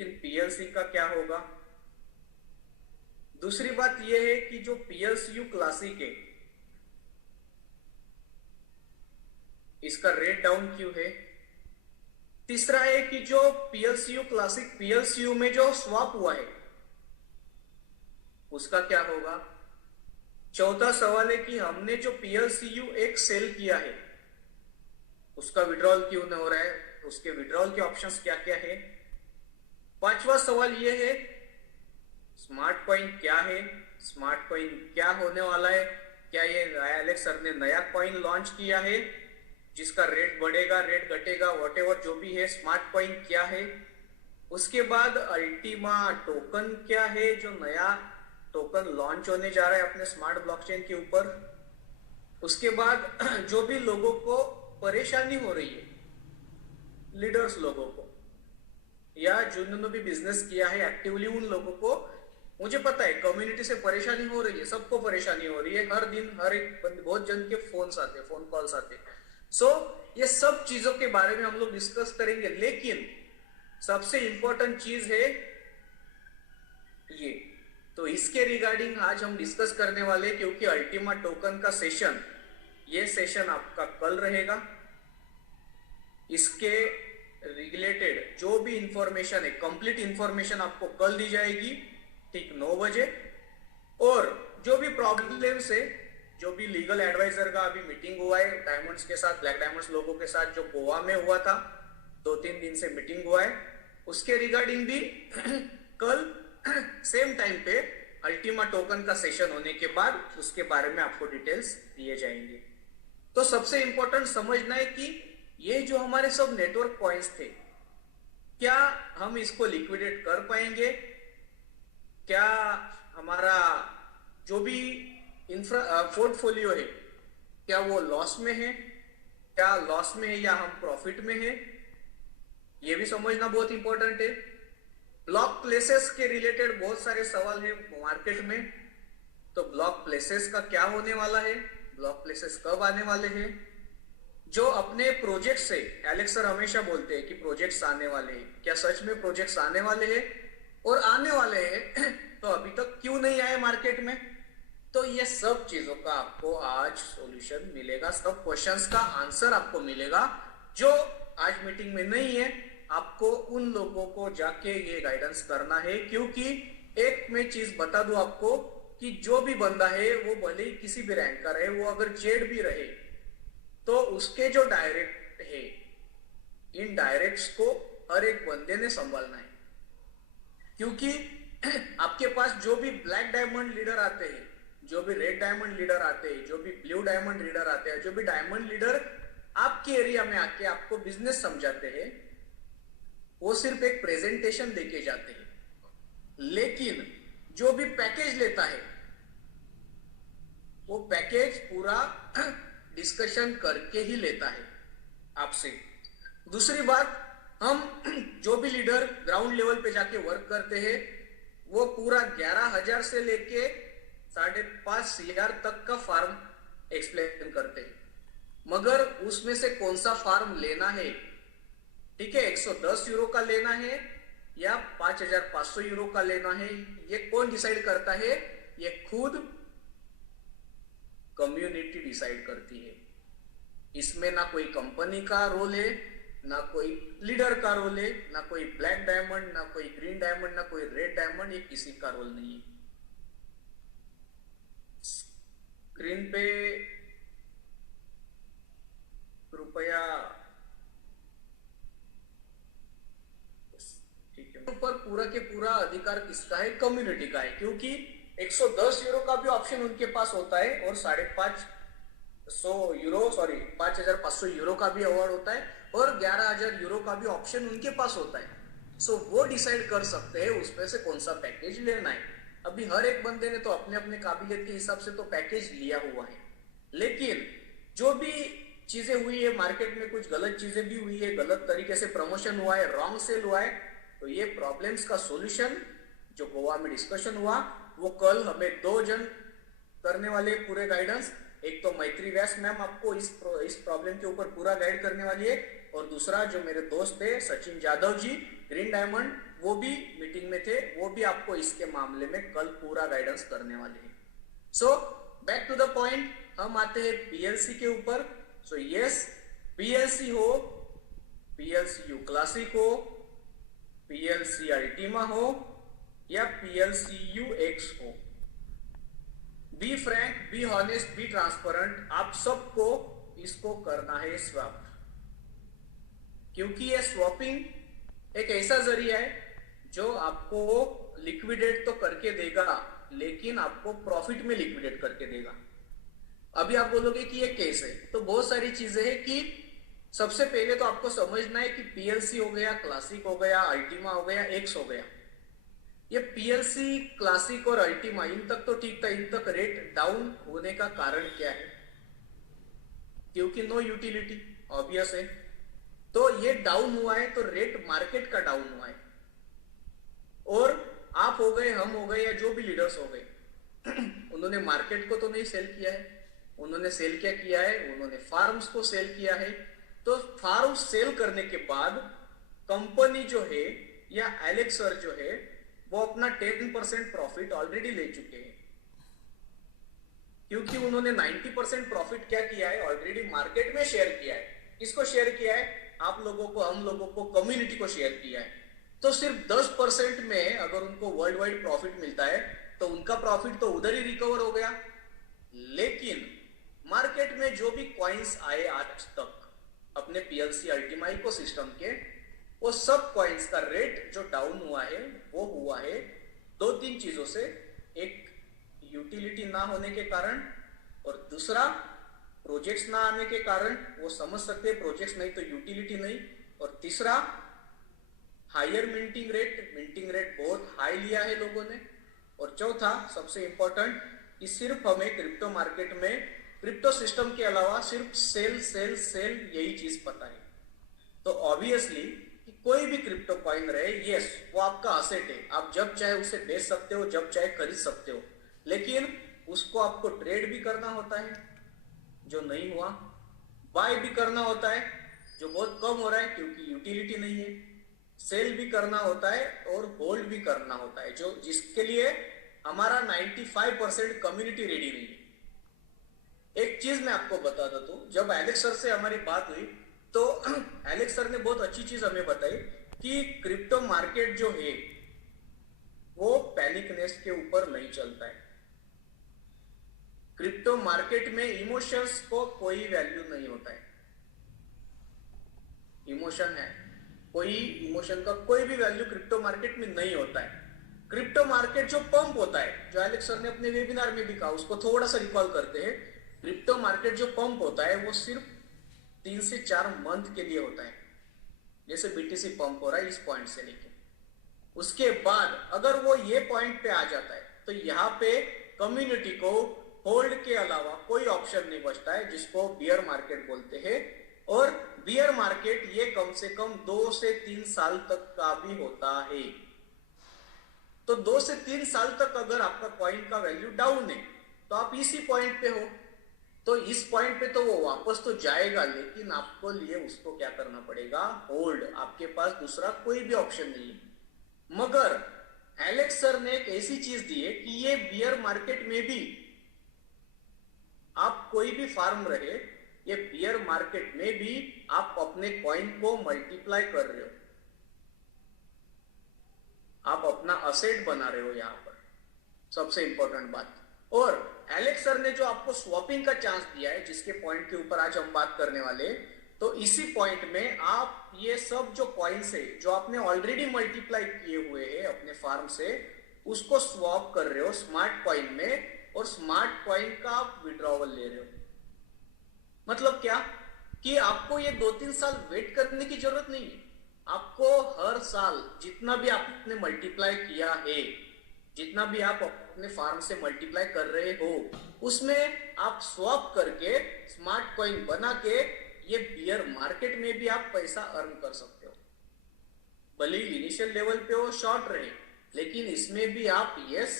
लेकिन पीएलसी का क्या होगा? दूसरी बात यह है कि जो पीएलसीयू क्लासिक है इसका रेट डाउन क्यों है? तीसरा है कि जो पीएलसीयू क्लासिक पीएलसीयू में जो स्वैप हुआ है उसका क्या होगा? चौथा सवाल है कि हमने जो पीएलसीयू एक सेल किया है उसका विड्रॉल क्यों नहीं हो रहा है, उसके विड्रॉल के ऑप्शंस क्या क्या है? पांचवा सवाल यह है स्मार्ट कॉइन क्या है, स्मार्ट कॉइन क्या होने वाला है, क्या ये एलेक्स सर ने नया कॉइन लॉन्च किया है जिसका रेट बढ़ेगा रेट घटेगा व्हाटएवर जो भी है, स्मार्ट कॉइन क्या है? उसके बाद अल्टीमा टोकन क्या है जो नया टोकन लॉन्च होने जा रहा है अपने स्मार्ट ब्लॉकचेन के ऊपर। उसके बाद जो भी लोगों को परेशानी हो रही है, लीडर्स लोगों को या जिन्होंने भी बिजनेस किया है एक्टिवली, उन लोगों को मुझे पता है कम्युनिटी से परेशानी हो रही है, सबको परेशानी हो रही है, हर दिन हर एक बहुत जन के फोन आते, फोन कॉल्स आते। सो ये सब चीजों के बारे में हम लोग डिस्कस करेंगे, लेकिन सबसे इंपॉर्टेंट चीज है ये, तो इसके रिगार्डिंग आज हम डिस्कस करने वाले, क्योंकि अल्टीमा टोकन का सेशन, ये सेशन आपका कल रहेगा। इसके रिलेटेड जो भी इंफॉर्मेशन है, कंप्लीट इंफॉर्मेशन आपको कल दी जाएगी ठीक 9 बजे। और जो भी प्रॉब्लम्स है, जो भी लीगल एडवाइजर का अभी मीटिंग हुआ है डायमंड्स के साथ, ब्लैक डायमंड्स लोगों के साथ जो गोवा में हुआ था, 2-3 दिन से मीटिंग हुआ है, उसके रिगार्डिंग भी कल सेम टाइम पे अल्टीमा टोकन का सेशन होने के बाद उसके बारे में आपको डिटेल्स दिए जाएंगे। तो सबसे इंपॉर्टेंट समझना है कि ये जो हमारे सब नेटवर्क पॉइंट्स थे, क्या हम इसको लिक्विडेट कर पाएंगे? क्या हमारा जो भी पोर्टफोलियो है क्या वो लॉस में है, क्या लॉस में है या हम प्रॉफिट में है, ये भी समझना बहुत इंपॉर्टेंट है। ब्लॉक प्लेसेस के रिलेटेड बहुत सारे सवाल है मार्केट में, तो ब्लॉक प्लेसेस का क्या होने वाला है, ब्लॉक प्लेसेस कब आने वाले हैं? जो अपने प्रोजेक्ट से एलेक्स सर हमेशा बोलते हैं कि प्रोजेक्ट्स आने वाले हैं, क्या सच में प्रोजेक्ट्स आने वाले हैं? और आने वाले हैं तो अभी तक क्यों नहीं आए मार्केट में? तो ये सब चीजों का आपको आज सॉल्यूशन मिलेगा, सब क्वेश्चंस का आंसर आपको मिलेगा। जो आज मीटिंग में नहीं है, आपको उन लोगों को जाके ये गाइडेंस करना है, क्योंकि एक मैं चीज बता दूं आपको कि जो भी बंदा है वो भले ही किसी भी रैंक का रहे, वो अगर जेड भी रहे तो उसके जो डायरेक्ट है, इन डायरेक्ट्स को हर एक बंदे ने संभालना है, क्योंकि आपके पास जो भी ब्लैक डायमंड लीडर आते हैं, जो भी रेड डायमंड लीडर आते हैं, जो भी ब्लू डायमंड लीडर आते हैं, जो भी डायमंड लीडर आपके एरिया में आके आपको बिजनेस समझाते हैं, वो सिर्फ एक प्रेजेंटेशन देके जाते हैं, लेकिन जो भी पैकेज लेता है वो पैकेज पूरा डिस्कशन करके ही लेता है आपसे। दूसरी बात, हम जो भी लीडर ग्राउंड लेवल पे जाके वर्क करते हैं वो पूरा 11,000 से लेके 5,500 तक का फार्म एक्सप्लेन करते हैं, मगर उसमें से कौन सा फार्म लेना है, ठीक है, 110 यूरो का लेना है या 5,500 यूरो का लेना है, ये कौन डिसाइड करता है? ये खुद कम्युनिटी डिसाइड करती है। इसमें ना कोई कंपनी का रोल है, ना कोई लीडर का रोल है, ना कोई ब्लैक डायमंड, ना कोई ग्रीन डायमंड, ना कोई रेड डायमंड, ये किसी का रोल नहीं है। स्क्रीन पे कृपया, ठीक है, ऊपर पूरा के पूरा अधिकार किसका है? कम्युनिटी का है, क्योंकि 110 यूरो का भी ऑप्शन उनके पास होता है और 5,500 यूरो का भी अवार्ड होता है और 11,000 यूरो का भी ऑप्शन उनके पास होता है। सो वो डिसाइड कर सकते हैं उसमें से कौन सा पैकेज लेना है। अभी हर एक बंदे ने तो अपने अपने काबिलियत के हिसाब से तो पैकेज लिया हुआ है, लेकिन जो भी चीजें हुई है मार्केट में, कुछ गलत चीजें भी हुई है, गलत तरीके से प्रमोशन हुआ है, रॉन्ग सेल हुआ है, तो ये प्रॉब्लम्स का सॉल्यूशन जो गोवा में डिस्कशन हुआ वो कल हमें 2 जन करने वाले पूरे गाइडेंस। एक तो मैत्री व्यास मैम आपको इस प्रॉब्लम के ऊपर पूरा गाइड करने वाली है, और दूसरा जो मेरे दोस्त थे सचिन यादव जी ग्रीन डायमंड, वो भी मीटिंग में थे, वो भी आपको इसके मामले में कल पूरा गाइडेंस करने वाले हैं। So back to the point, हम आते हैं पीएलसी के ऊपर। सो यस, पीएलसी हो, पीएलसी यू क्लासिक हो, पीएलसी अल्टीमा हो या पीएलसी यू एक्स हो, be frank, be honest, be transparent, आप सबको इसको करना है स्वैप, क्योंकि ये स्वैपिंग एक ऐसा जरिया है जो आपको लिक्विडेट तो करके देगा, लेकिन आपको प्रॉफिट में लिक्विडेट करके देगा। अभी आप बोलोगे कि ये कैसे है, तो बहुत सारी चीजें हैं कि सबसे पहले तो आपको समझना है कि पीएलसी हो गया, क्लासिक हो गया, अल्टीमा हो गया, एक्स हो गया, ये पीएलसी, क्लासिक और अल्टीमा इन तक तो ठीक था, इन तक रेट डाउन होने का कारण क्या है? क्योंकि नो यूटिलिटी, ऑब्वियस है। तो ये डाउन हुआ है तो रेट मार्केट का डाउन हुआ है, और आप हो गए, हम हो गए, या जो भी लीडर्स हो गए उन्होंने मार्केट को तो नहीं सेल किया है, उन्होंने सेल क्या किया है? उन्होंने फार्म्स को सेल किया है। तो फार्म सेल करने के बाद कंपनी जो है या एलेक्सर जो है वो अपना 10% प्रॉफिट ऑलरेडी ले चुके हैं, क्योंकि उन्होंने 90% प्रॉफिट क्या किया है? ऑलरेडी मार्केट में शेयर किया है। किसको शेयर किया है? आप लोगों को, हम लोगों को, कम्युनिटी को शेयर किया है। तो सिर्फ 10% में अगर उनको वर्ल्ड वाइड प्रॉफिट मिलता है तो उनका प्रॉफिट तो उधर ही रिकवर हो गया। लेकिन मार्केट में जो भी कॉइन्स आए आज तक अपने पीएलसी अल्टीमा इकोसिस्टम के, वो सब कॉइन्स का रेट जो डाउन हुआ है वो हुआ है दो तीन चीजों से। एक, यूटिलिटी ना होने के कारण, और दूसरा प्रोजेक्ट्स ना आने के कारण। वो समझ सकते हैं प्रोजेक्ट्स नहीं तो यूटिलिटी नहीं। और तीसरा, हायर मिंटिंग रेट बहुत हाई लिया है लोगों ने। और चौथा सबसे इंपॉर्टेंट, कि सिर्फ हमें क्रिप्टो मार्केट में, क्रिप्टो सिस्टम के अलावा सिर्फ सेल सेल सेल यही चीज पता है। तो ऑब्वियसली कि कोई भी क्रिप्टो कॉइन रहे, यस वो आपका असेट है, आप जब चाहे उसे बेच सकते हो, जब चाहे खरीद सकते हो, लेकिन उसको आपको ट्रेड भी करना होता है जो नहीं हुआ, बाय भी करना होता है जो बहुत कम हो रहा है क्योंकि यूटिलिटी नहीं है, सेल भी करना होता है और होल्ड भी करना होता है, जो जिसके लिए हमारा 95% कम्युनिटी रेडी नहीं है। एक चीज मैं आपको बता देता हूं, जब एलेक्स सर से हमारी बात हुई तो एलेक्स सर ने बहुत अच्छी चीज हमें बताई कि क्रिप्टो मार्केट जो है वो पैनिकनेस के ऊपर नहीं चलता है। क्रिप्टो मार्केट में इमोशंस को कोई वैल्यू नहीं होता है। इमोशन है, कोई इमोशन का कोई भी वैल्यू क्रिप्टो मार्केट में नहीं होता है। क्रिप्टो मार्केट जो पंप होता है, जो एलेक्स सर ने अपने वेबिनार में भी कहा, उसको थोड़ा सा रिकॉल करते हैं। क्रिप्टो मार्केट जो पंप होता है वो सिर्फ 3 से 4 मंथ के लिए होता है, जैसे बीटीसी पंप हो रहा है इस पॉइंट से लेके। उसके बाद अगर वो ये पॉइंट पे आ जाता है तो यहाँ पे कम्युनिटी को होल्ड के अलावा कोई ऑप्शन नहीं बचता है, जिसको बियर मार्केट बोलते हैं। और बियर मार्केट ये कम से कम 2 से 3 साल तक का भी होता है। तो 2 से 3 साल तक अगर आपका कॉइन का वैल्यू डाउन है तो आप इसी पॉइंट पे हो, तो इस पॉइंट पे तो वो वापस तो जाएगा, लेकिन आपको लिए उसको क्या करना पड़ेगा? होल्ड। आपके पास दूसरा कोई भी ऑप्शन नहीं है। मगर एलेक्स सर ने एक ऐसी चीज दी है कि ये बियर मार्केट में भी आप कोई भी फार्म रहे, ये बियर मार्केट में भी आप अपने कॉइन को मल्टीप्लाई कर रहे हो, आप अपना असेट बना रहे हो यहां पर, सबसे इंपॉर्टेंट बात। और एलेक्स सर ने जो आपको स्वैपिंग का चांस दिया है, जिसके पॉइंट के ऊपर आज हम बात करने वाले, तो इसी पॉइंट में आप ये सब जो कॉइन्स है जो आपने ऑलरेडी मल्टीप्लाई किए हुए हैं अपने फार्म से, उसको स्वैप कर रहे हो स्मार्ट कॉइन में, और स्मार्ट कॉइन का आप विड्रॉवल ले रहे हो। मतलब क्या? कि आपको ये 2-3 साल वेट करने की जरूरत नहीं है। आपको हर साल जितना भी आपने मल्टीप्लाई किया है, जितना भी आप अपने फार्म से मल्टीप्लाई कर रहे हो, उसमें आप स्वैप करके स्मार्ट कॉइन बना के ये बियर मार्केट में भी आप पैसा अर्न कर सकते हो। भले ही इनिशियल लेवल पे वो शॉर्ट रहे, लेकिन इसमें भी आप यस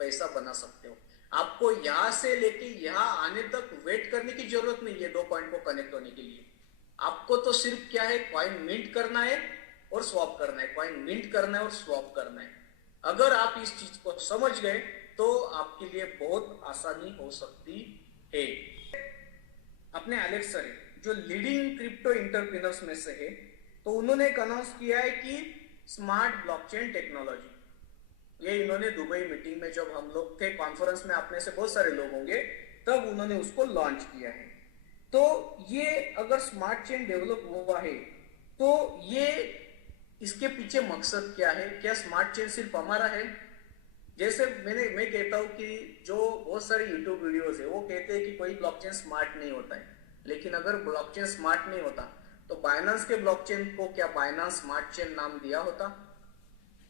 पैसा बना सकते हो। आपको यहां से लेके यहां आने तक वेट करने की जरूरत नहीं है 2 पॉइंट को कनेक्ट होने के लिए। आपको तो सिर्फ क्या है, कॉइन मिंट करना है और स्वैप करना है, कॉइन मिंट करना है और स्वैप करना है। अगर आप इस चीज को समझ गए तो आपके लिए बहुत आसानी हो सकती है। अपने एलेक्स सर जो लीडिंग क्रिप्टो इंटरप्रेन्योर्स में से है, तो उन्होंने एक अनाउंस किया है कि स्मार्ट ब्लॉकचेन टेक्नोलॉजी, ये इन्होंने दुबई मीटिंग में जब हम लोग थे कॉन्फ्रेंस में, आपने से बहुत सारे लोग होंगे, तब उन्होंने उसको लॉन्च किया है। तो ये अगर स्मार्ट चेन डेवलप हुआ है तो ये इसके पीछे मकसद क्या है? क्या स्मार्ट चेन सिर्फ हमारा है? जैसे मैं कहता हूं कि जो बहुत सारे यूट्यूब वीडियोस है वो कहते हैं कि कोई ब्लॉकचेन स्मार्ट नहीं होता है, लेकिन अगर ब्लॉकचेन स्मार्ट नहीं होता तो बाइनांस के ब्लॉकचेन को क्या बाइनांस स्मार्ट चेन नाम दिया होता?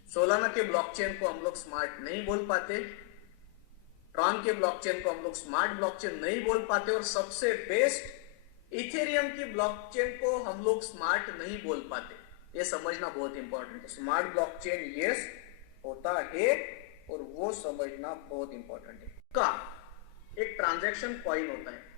सोलाना के ब्लॉकचेन को हम लोग स्मार्ट नहीं बोल पाते, ट्रॉन के ब्लॉकचेन को हम लोग स्मार्ट ब्लॉकचेन नहीं बोल पाते, और सबसे बेस्ट इथेरियम की ब्लॉकचेन को हम लोग स्मार्ट नहीं बोल पाते। ये समझना बहुत इंपॉर्टेंट है। स्मार्ट ब्लॉकचेन यस होता है और वो समझना बहुत इंपॉर्टेंट है। का एक ट्रांजैक्शन कॉइन होता है,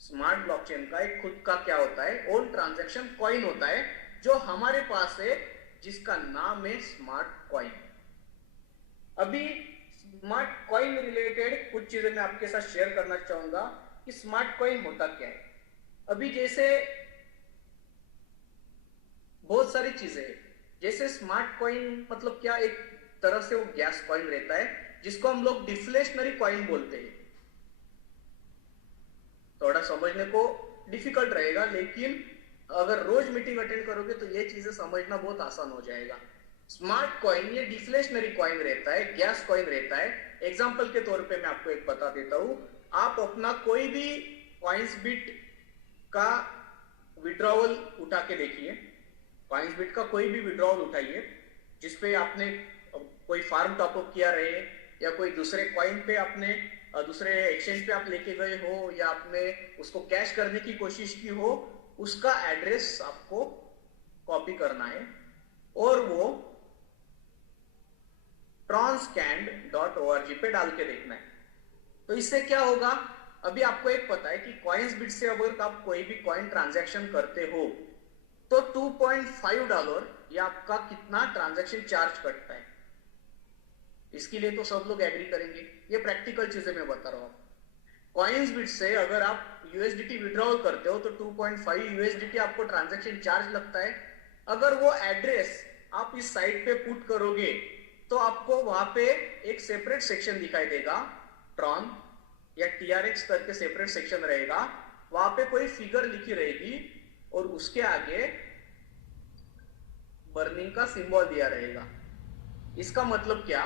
स्मार्ट ब्लॉकचेन का एक खुद का क्या होता है, ओन ट्रांजैक्शन कॉइन होता है जो हमारे पास है, जिसका नाम है स्मार्ट कॉइन। अभी स्मार्ट कॉइन रिलेटेड कुछ चीजें मैं आपके साथ शेयर करना चाहूंगा कि स्मार्ट कॉइन होता क्या है। अभी जैसे बहुत सारी चीजें हैं, जैसे स्मार्ट कॉइन मतलब क्या, एक तरह से वो गैस कॉइन रहता है जिसको हम लोग डिफ्लेशनरी कॉइन बोलते हैं। थोड़ा समझने को डिफिकल्ट रहेगा, लेकिन अगर रोज मीटिंग अटेंड करोगे तो ये चीजें समझना बहुत आसान हो जाएगा। स्मार्ट कॉइन ये डिफ्लेशनरी कॉइन रहता है, गैस कॉइन रहता है। एग्जांपल के तौर पे मैं आपको एक बता देता हूं, आप अपना कोई भी कॉइन्स बिट का विड्रॉवल उठा के देखिए, कॉइन्स बिट का कोई भी विड्रॉवल उठाइए जिसपे आपने कोई फार्म टॉपअप किया रहे, या कोई दूसरे कॉइन पे आपने दूसरे एक्सचेंज पे आप लेके गए हो, या आपने उसको कैश करने की कोशिश की हो, उसका एड्रेस आपको कॉपी करना है और वो tronscand.org पे डाल के देखना है। तो इससे क्या होगा, अभी आपको एक पता है कि कॉइन्स बिट से अगर आप कोई भी कॉइन ट्रांजैक्शन करते हो तो $2.5 ये आपका कितना ट्रांजैक्शन चार्ज कटता है। इसके लिए तो सब लोग एग्री करेंगे, ये प्रैक्टिकल चीजें मैं बता रहा हूं। कॉइन्स बिट से अगर आप यूएसडीटी विड्रॉल करते हो तो 2.5 यूएसडीटी आपको ट्रांजैक्शन चार्ज लगता है। अगर वो एड्रेस आप इस साइट पे पुट करोगे तो आपको वहां पे एक सेपरेट सेक्शन दिखाई देगा, ट्रॉन या टीआरएक्स करके सेपरेट सेक्शन रहेगा, वहां पे कोई फिगर लिखी रहेगी और उसके आगे बर्निंग का सिंबल दिया रहेगा। इसका मतलब क्या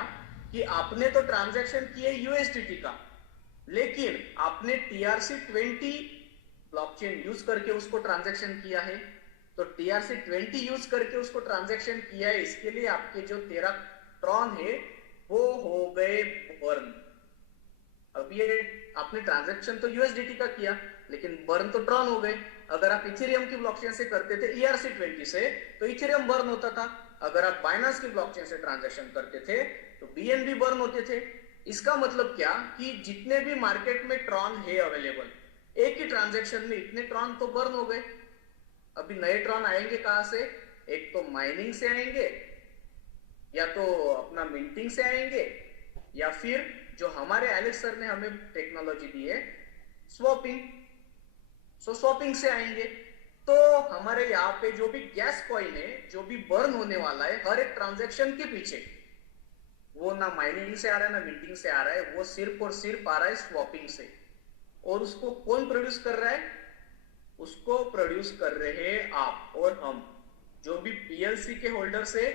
कि आपने तो ट्रांजैक्शन किए यूएसडीटी का, लेकिन आपने TRC20 ब्लॉकचेन यूज करके उसको ट्रांजैक्शन किया है। तो TRC20 यूज करके उसको ट्रांजैक्शन किया है, इसके लिए आपके जो 13 ट्रॉन है वो हो गए बर्न। अब ये आपने ट्रांजैक्शन तो यूएसडीटी का किया, लेकिन बर्न तो ट्रॉन हो गए। अगर आप इथेरियम की ब्लॉकचेन से करते थे ERC20 से तो इथेरियम बर्न होता था। अगर आप बाइनांस की ब्लॉकचेन से ट्रांजैक्शन करते थे तो BNB बर्न होते थे। इसका मतलब क्या कि जितने भी मार्केट में ट्रॉन है अवेलेबल, एक ही ट्रांजैक्शन में इतने ट्रॉन तो बर्न हो गए। अभी नए ट्रॉन आएंगे कहां से? एक तो माइनिंग से आएंगे, या तो अपना मिंटिंग से आएंगे, या फिर जो हमारे एलेक्स सर ने हमें टेक्नोलॉजी दी है स्वैपिंग, सो स्वैपिंग से आएंगे। तो हमारे यहाँ पे जो भी गैस कॉइन है, जो भी बर्न होने वाला है हर एक ट्रांजैक्शन के पीछे, वो ना माइनिंग से आ रहा है ना मिंटिंग से आ रहा है, वो सिर्फ और सिर्फ आ रहा है स्वैपिंग से। और उसको कौन प्रोड्यूस कर रहा है? उसको प्रोड्यूस कर रहे हैं आप और हम, जो भी PLC के होल्डर से,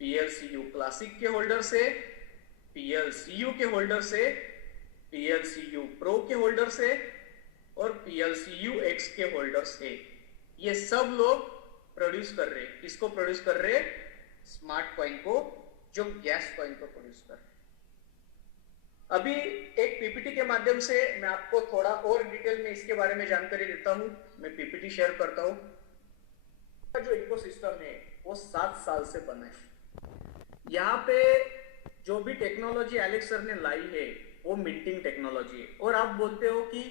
PLCU क्लासिक के होल्डर से, PLCU के होल्डर से, PLCU प्रो के होल्डर से और PLCU X के होल्डर से, ये सब लोग प्रोड्यूस कर रहे हैं। किसको प्रोड्यूस कर रहे हैं? स्मार्ट कॉइन को, जो गैस कॉइन को प्रोड्यूस कर रहे हैं। अभी एक PPT के माध्यम से मैं आपको थोड़ा और डिटेल में इसके बारे में जानकारी देता हूं। मैं PPT शेयर करता हूं। जो इकोसिस्टम है वो 7 साल से बना है। यहाँ पे जो भी टेक्नोलॉजी एलेक्स सर ने लाई है वो मिंटिंग टेक्नोलॉजी है। और आप बोलते हो कि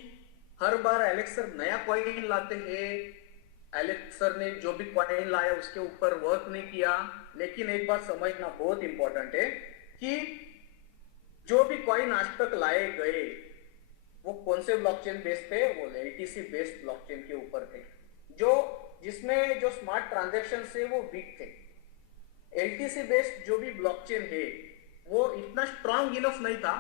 हर बार एलेक्स सर नया कॉइन लाते हैं, एलेक्स सर ने जो भी कॉइन लाया उसके ऊपर वर्क नहीं किया। लेकिन एक बात समझना बहुत इंपॉर्टेंट है कि जो भी कॉइन आज तक लाए गए वो कौन से ब्लॉकचेन बेस्ड थे, वो एलटीसी बेस्ड ब्लॉकचेन के ऊपर थे, जो जिसमें जो स्मार्ट ट्रांजैक्शन से वो वीक थे। एलटीसी बेस्ड जो भी ब्लॉकचेन है वो इतना स्ट्रांग इनफ नहीं था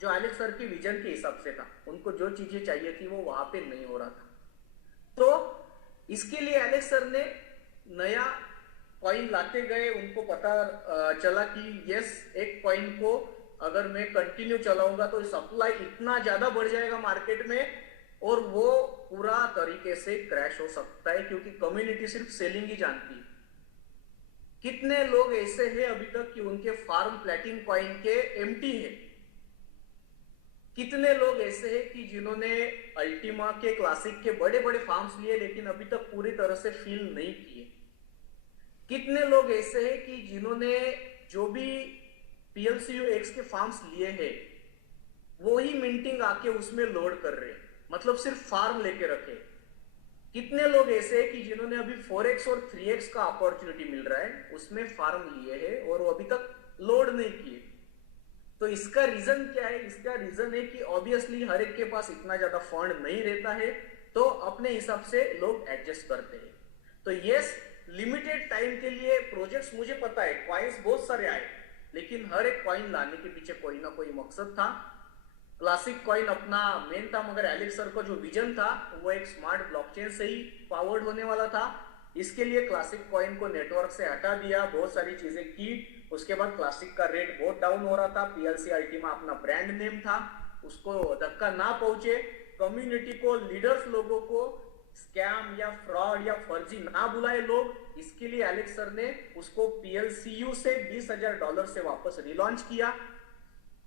जो एलेक्स सर के विजन के हिसाब से था। उनको जो चीजें चाहिए थी वो वहां पे नहीं हो रहा था। तो इसके लिए एलेक्स सर ने नया कॉइन लाते गए। उनको पता चला कि यस, एक कॉइन को अगर मैं कंटिन्यू चलाऊंगा तो सप्लाई इतना ज्यादा बढ़ जाएगा मार्केट में और वो पूरा तरीके से क्रैश हो सकता है, क्योंकि कम्युनिटी सिर्फ सेलिंग ही जानती है। कितने लोग ऐसे हैं अभी तक कि उनके फार्म प्लेटिन कॉइन के एम्प्टी है। कितने लोग ऐसे हैं कि जिन्होंने अल्टीमा के क्लासिक के बड़े बड़े फार्म्स लिए लेकिन अभी तक पूरी तरह से फिल नहीं किए। कितने लोग ऐसे हैं कि जिन्होंने जो भी PLCU X के फार्म्स लिए हैं वो ही मिंटिंग आके उसमें लोड कर रहे हैं, मतलब सिर्फ फार्म लेके रखे। कितने लोग ऐसे हैं कि जिन्होंने अभी 4x और 3x का अपॉर्चुनिटी मिल रहा है उसमें फार्म लिए हैं और वो अभी तक लोड नहीं किए। तो इसका रीजन क्या है? इसका रीजन है कि ऑब्वियसली हर एक के पास इतना ज्यादा फंड नहीं रहता है, तो अपने हिसाब से लोग एडजस्ट करते हैं। तो यस, लिमिटेड टाइम के लिए प्रोजेक्ट्स, मुझे पता है कॉइन्स बहुत सारे आए, लेकिन हर एक कॉइन लाने के पीछे कोई ना कोई मकसद था। क्लासिक कॉइन अपना मेन था, मगर एलेक्स सर का जो विजन था वो एक स्मार्ट ब्लॉकचेन से ही पावर्ड होने वाला था। इसके लिए क्लासिक कॉइन को नेटवर्क से हटा दिया, बहुत सारी चीजें की। उसके बाद क्लासिक का रेट बहुत डाउन हो रहा था। PLC अल्टीमा अपना ब्रांड नेम था, उसको धक्का ना पहुंचे, कम्युनिटी को, लीडर्स लोगों को स्कैम या फ्रॉड या फर्जी ना बुलाए लोग, इसके लिए एलेक्स सर ने उसको PLCU से $20,000 से वापस रिलॉन्च किया।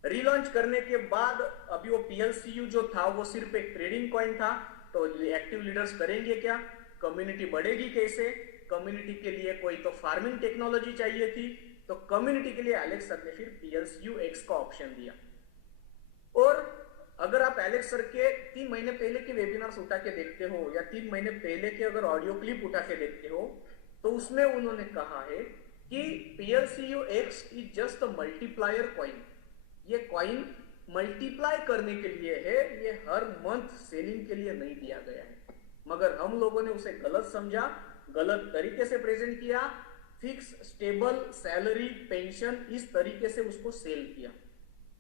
रिलॉन्च करने के बाद अभी वो PLCU जो था वो सिर्फ एक ट्रेडिंग कॉइन था। तो एक्टिव लीडर्स करेंगे क्या? कम्युनिटी बढ़ेगी कैसे? कम्युनिटी के लिए कोई तो फार्मिंग टेक्नोलॉजी चाहिए थी, तो कम्युनिटी के लिए एलेक्स सर ने फिर PLCU X का ऑप्शन दिया। और अगर आप एलेक्स सर के 3 महीने पहले के वेबिनार्स उठा के देखते हो या 3 महीने पहले के अगर ऑडियो क्लिप उठा के देखते हो तो उसमें उन्होंने कहा है कि PLCU X is just a multiplier coin. ये कॉइन मल्टीप्लाई करने के लिए है, ये हर मंथ सेलिंग के लिए नहीं दिया गया है। मगर हम लोगों ने उसे गलत समझा, गलत तरीके से प्रेजेंट किया, फिक्स स्टेबल सैलरी पेंशन इस तरीके से उसको सेल किया।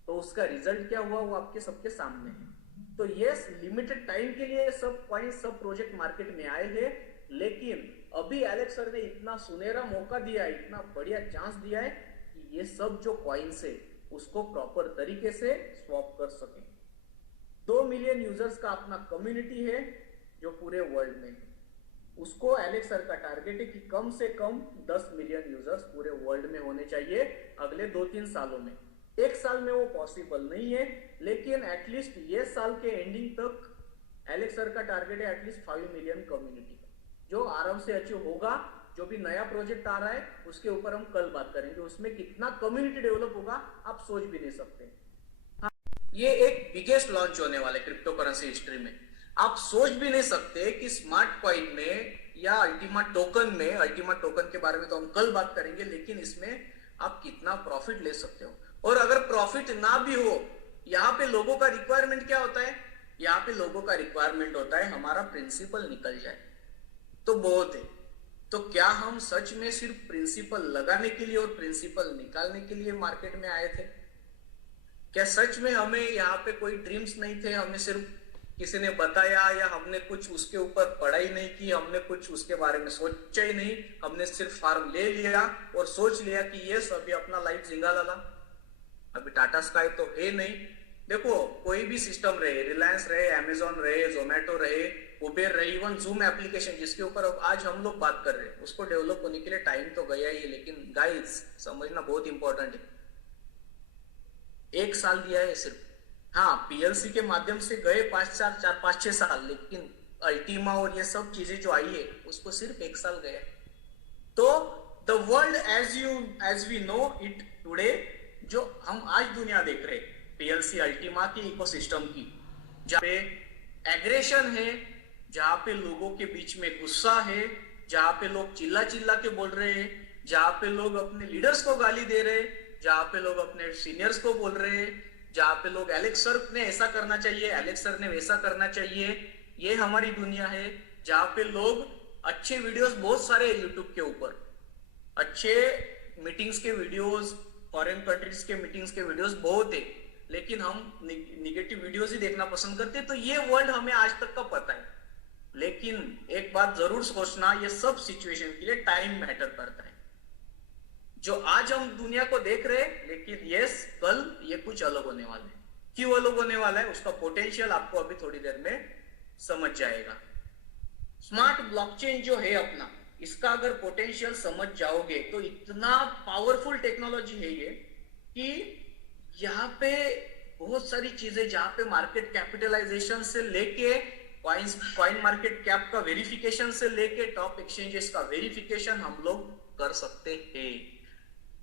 तो उसका रिजल्ट क्या हुआ वो आपके सबके सामने है। तो यस, लिमिटेड टाइम के लिए सब कॉइन, सब प्रोजेक्ट मार्केट में आए हैं, लेकिन अभी एलेक्स सर ने इतना सुनहरा मौका दिया है, इतना बढ़िया चांस दिया है कि ये सब जो कॉइन्स है उसको प्रॉपर तरीके से स्वैप कर सके। 2 मिलियन यूजर्स का अपना कम्युनिटी है जो पूरे वर्ल्ड में है। उसको एलेक्स सर का टारगेट है कि कम से कम 10 मिलियन यूजर्स पूरे वर्ल्ड में होने चाहिए अगले 2-3 सालों में। 1 साल में वो पॉसिबल नहीं है, लेकिन एटलीस्ट ये साल के एंडिंग तक एलेक्स सर का टारगेट है एटलीस्ट 5 मिलियन कम्युनिटी, जो आराम से अचीव होगा। जो भी नया प्रोजेक्ट आ रहा है उसके ऊपर हम कल बात करेंगे, उसमें कितना कम्युनिटी डेवलप होगा आप सोच भी नहीं सकते। हाँ, ये एक बिगेस्ट लॉन्च होने वाला है क्रिप्टो करेंसी हिस्ट्री में। आप सोच भी नहीं सकते कि स्मार्ट कॉइन में या अल्टीमा टोकन में, अल्टीमा टोकन के बारे में तो हम कल बात करेंगे, लेकिन इसमें आप कितना प्रॉफिट ले सकते हो। और अगर प्रॉफिट ना भी हो, यहाँ पे लोगों का रिक्वायरमेंट क्या होता है? यहाँ पे लोगों का रिक्वायरमेंट होता है हमारा प्रिंसिपल निकल जाए तो बहुत है। तो क्या हम सच में सिर्फ प्रिंसिपल लगाने के लिए और प्रिंसिपल निकालने के लिए मार्केट में आए थे? क्या सच में हमें यहाँ पे कोई ड्रीम्स नहीं थे? हमें सिर्फ किसी ने बताया या हमने कुछ उसके ऊपर पढ़ाई नहीं की, हमने कुछ उसके बारे में सोचा ही नहीं, हमने सिर्फ फार्म ले लिया और सोच लिया कि यस अभी अपना लाइफ जिंगा लाला। अभी टाटा स्काई तो है नहीं। देखो, कोई भी सिस्टम रहे, रिलायंस रहे, अमेजॉन रहे, जोमेटो रहे, उबेर रहे, इवन जूम एप्लीकेशन जिसके ऊपर अब आज हम लोग बात कर रहे हैं, उसको डेवलप होने के लिए टाइम तो गया ही है। लेकिन गाइस समझना बहुत इंपॉर्टेंट है, 1 साल दिया है सिर्फ। हाँ, PLC के माध्यम से गए 5-6 साल, लेकिन अल्टीमा और ये सब चीजें जो आई है उसको सिर्फ 1 साल गया। तो the world as we know it today, जो हम आज दुनिया देख रहे हैं PLC अल्टीमा की इकोसिस्टम की, जहाँ पे एग्रेशन है, जहां पे लोगों के बीच में गुस्सा है, जहां पे लोग चिल्ला चिल्ला के बोल रहे हैं, जहां पे लोग अपने लीडर्स को गाली दे रहे हैं, जहां पे लोग अपने सीनियर्स को बोल रहे हैं, जहां पे लोग एलेक्स सर ने ऐसा करना चाहिए, एलेक्स सर ने वैसा करना चाहिए, ये हमारी दुनिया है। जहां पे लोग अच्छे वीडियोस बहुत सारे यूट्यूब के ऊपर, अच्छे मीटिंग्स के वीडियोस, फॉरेन कंट्रीज के मीटिंग्स के वीडियोस बहुत है, लेकिन हम निगेटिव वीडियोस ही देखना पसंद करते हैं। तो ये वर्ल्ड हमें आज तक का पता है, लेकिन एक बात जरूर सोचना, ये सब सिचुएशन के लिए टाइम मैटर करता है। जो आज हम दुनिया को देख रहे हैं, लेकिन यस कल ये कुछ अलग होने वाला है। क्यों अलग होने वाला है, उसका पोटेंशियल आपको अभी थोड़ी देर में समझ जाएगा। स्मार्ट ब्लॉकचेन जो है अपना, इसका अगर पोटेंशियल समझ जाओगे तो इतना पावरफुल टेक्नोलॉजी है ये कि यहाँ पे बहुत सारी चीजें, जहां पे मार्केट कैपिटलाइजेशन से लेके कॉइन मार्केट कैप का वेरिफिकेशन से लेके टॉप एक्सचेंजेस का वेरिफिकेशन हम लोग कर सकते हैं।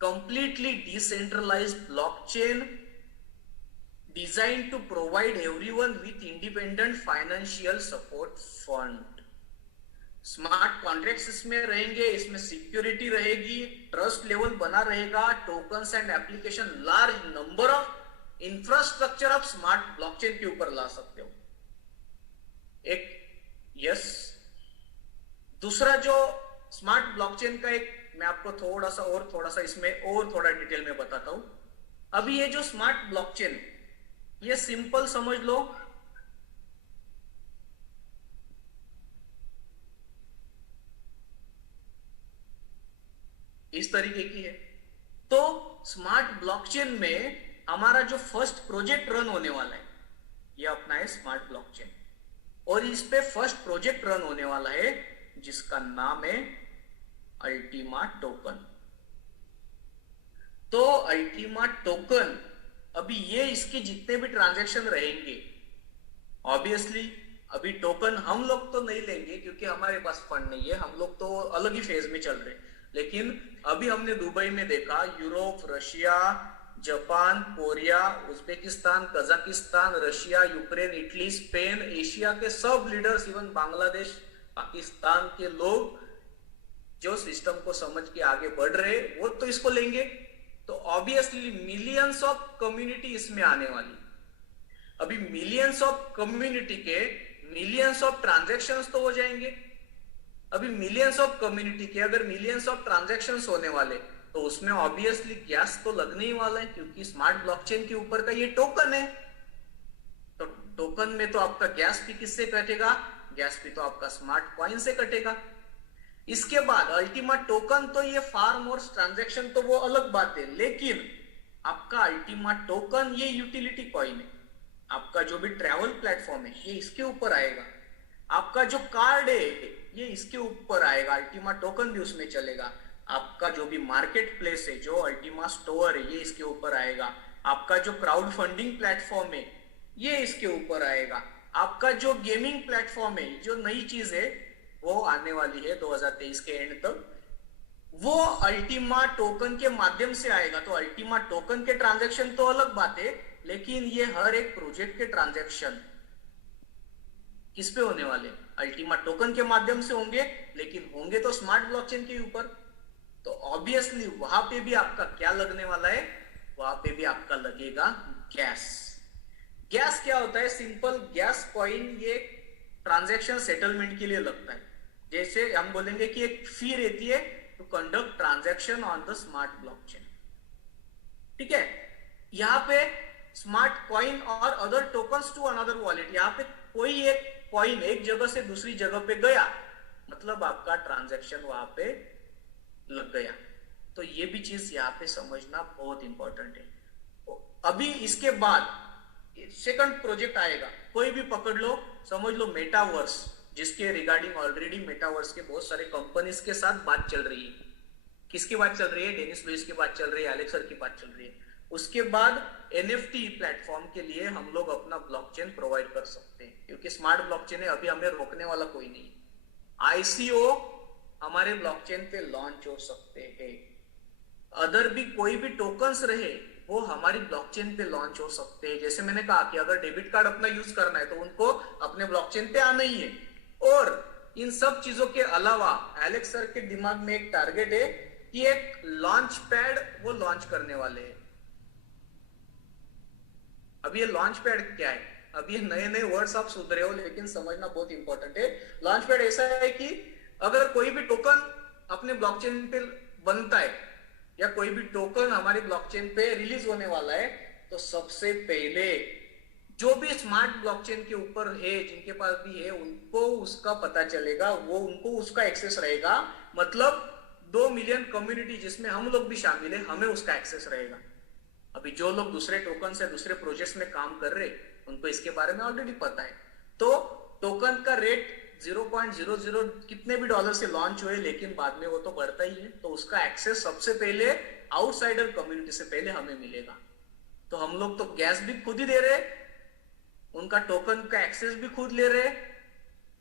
Completely decentralised blockchain design to provide everyone with independent financial support fund. Smart contracts इसमें रहेंगे, इसमें सिक्योरिटी रहेगी, ट्रस्ट लेवल बना रहेगा, tokens and application, large number of infrastructure आप स्मार्ट ब्लॉकचेन के ऊपर ला सकते हो। एक यस दूसरा जो स्मार्ट ब्लॉकचेन का एक मैं आपको थोड़ा सा इसमें और थोड़ा डिटेल में बताता हूं। अभी ये जो स्मार्ट ब्लॉकचेन, ये सिंपल समझ लो, इस तरीके की है। तो स्मार्ट ब्लॉकचेन में हमारा जो फर्स्ट प्रोजेक्ट रन होने वाला है, ये अपना है स्मार्ट ब्लॉकचेन, और इस पे फर्स्ट प्रोजेक्ट रन होने वाला है जिसका नाम है अल्टीमा टोकन। तो अल्टीमा टोकन, अभी ये इसके जितने भी ट्रांजैक्शन रहेंगे, ऑब्वियसली अभी टोकन हम लोग तो नहीं लेंगे क्योंकि हमारे पास फंड नहीं है, हम लोग तो अलग ही फेज में चल रहे हैं। लेकिन अभी हमने दुबई में देखा, Europe, Russia, Japan, Korea, Uzbekistan, Kazakhstan, Russia, Ukraine, Italy, Spain, Asia के सब लीडर्स, इवन बांग्लादेश, पाकिस्तान के लोग जो सिस्टम को समझ के आगे बढ़ रहे, वो तो इसको लेंगे। तो ऑब्वियसली मिलियंस ऑफ कम्युनिटी इसमें आने वाली। अभी मिलियंस ऑफ कम्युनिटी के मिलियंस ऑफ ट्रांजैक्शंस तो हो जाएंगे। अभी मिलियंस ऑफ कम्युनिटी के अगर मिलियंस ऑफ ट्रांजैक्शंस होने वाले, तो उसमें ऑब्वियसली गैस तो लगने ही वाला है, क्योंकि स्मार्ट ब्लॉकचेन के ऊपर का ये टोकन है। तो टोकन में तो आपका गैस भी किससे कटेगा, गैस भी तो आपका स्मार्ट कॉइन से कटेगा। इसके बाद अल्टीमा टोकन, तो ये फार्म और ट्रांजैक्शन तो वो अलग बात है, लेकिन आपका अल्टीमा टोकन ये यूटिलिटी कॉइन है। आपका जो भी ट्रैवल प्लेटफॉर्म है ये इसके ऊपर आएगा, आपका जो कार्ड है ये इसके ऊपर आएगा, अल्टीमा टोकन भी उसमें चलेगा। आपका जो भी मार्केट प्लेस है, जो अल्टीमा स्टोर है, ये इसके ऊपर आएगा। आपका जो क्राउड फंडिंग प्लेटफॉर्म है ये इसके ऊपर आएगा। आपका जो गेमिंग प्लेटफॉर्म है, जो नई चीज है वो आने वाली है 2023 के एंड तक, वो अल्टीमा टोकन के माध्यम से आएगा। तो अल्टीमा टोकन के ट्रांजैक्शन तो अलग बात है, लेकिन ये हर एक प्रोजेक्ट के ट्रांजैक्शन किस पे होने वाले, अल्टीमा टोकन के माध्यम से होंगे, लेकिन होंगे तो स्मार्ट ब्लॉकचेन के ऊपर। तो ऑब्वियसली वहां पे भी आपका क्या लगने वाला है, वहां पे भी आपका लगेगा गैस। गैस क्या होता है, सिंपल गैस कॉइन ये ट्रांजैक्शन सेटलमेंट के लिए लगता है। जैसे हम बोलेंगे कि एक फी रहती है to conduct transaction on the smart blockchain, ठीक है। यहाँ पे स्मार्ट कॉइन और other tokens to another wallet, यहाँ पे कोई एक कॉइन एक जगह से दूसरी जगह पे गया, मतलब आपका ट्रांजैक्शन वहां पे लग गया। तो ये भी चीज यहाँ पे समझना बहुत इंपॉर्टेंट है। अभी इसके बाद सेकंड प्रोजेक्ट आएगा, कोई भी पकड़ लो, समझ लो मेटावर्स, जिसके रिगार्डिंग ऑलरेडी मेटावर्स के बहुत सारे कंपनीज के साथ बात चल रही है। किसकी बात चल रही है, डेनिस लुइस की बात चल रही है, एलेक्स सर की बात चल रही है। उसके बाद NFT प्लेटफॉर्म के लिए हम लोग अपना ब्लॉकचेन प्रोवाइड कर सकते हैं, क्योंकि स्मार्ट ब्लॉकचेन है, अभी हमें रोकने वाला कोई नहीं। ICO हमारे ब्लॉकचेन पे लॉन्च हो सकते हैं। अदर भी कोई भी टोकन्स रहे वो हमारी ब्लॉकचेन पे लॉन्च हो सकते हैं। जैसे मैंने कहा कि अगर डेबिट कार्ड अपना यूज करना है तो उनको अपने ब्लॉकचेन पे आना ही है। और इन सब चीजों के अलावा एलेक्स सर के दिमाग में एक टारगेट है कि एक लॉन्च पैड वो लॉन्च करने वाले हैं। अब ये लॉन्च पैड क्या है? अब ये नए नए वर्ड्स आप सुन रहे हो, लेकिन समझना बहुत इंपॉर्टेंट है। लॉन्च पैड ऐसा है कि अगर कोई भी टोकन अपने ब्लॉकचेन पे बनता है या कोई भी टोकन हमारी ब्लॉकचेन पे रिलीज होने वाला है, तो सबसे पहले जो भी स्मार्ट ब्लॉकचेन के ऊपर है, जिनके पास भी है, उनको उसका पता चलेगा, वो उनको उसका एक्सेस रहेगा। मतलब 2 मिलियन कम्युनिटी जिसमें हम लोग भी शामिल है, हमें उसका एक्सेस रहेगा। अभी जो लोग दूसरे टोकन से दूसरे प्रोजेक्ट्स में काम कर रहे, उनको इसके बारे में ऑलरेडी पता है। तो टोकन का रेट 0.00 कितने भी डॉलर से लॉन्च हुए, लेकिन बाद में वो तो बढ़ता ही है। तो उसका एक्सेस सबसे पहले आउटसाइडर कम्युनिटी से पहले हमें मिलेगा। तो हम लोग तो गैस भी खुद ही दे रहे, उनका टोकन का एक्सेस भी खुद ले रहे,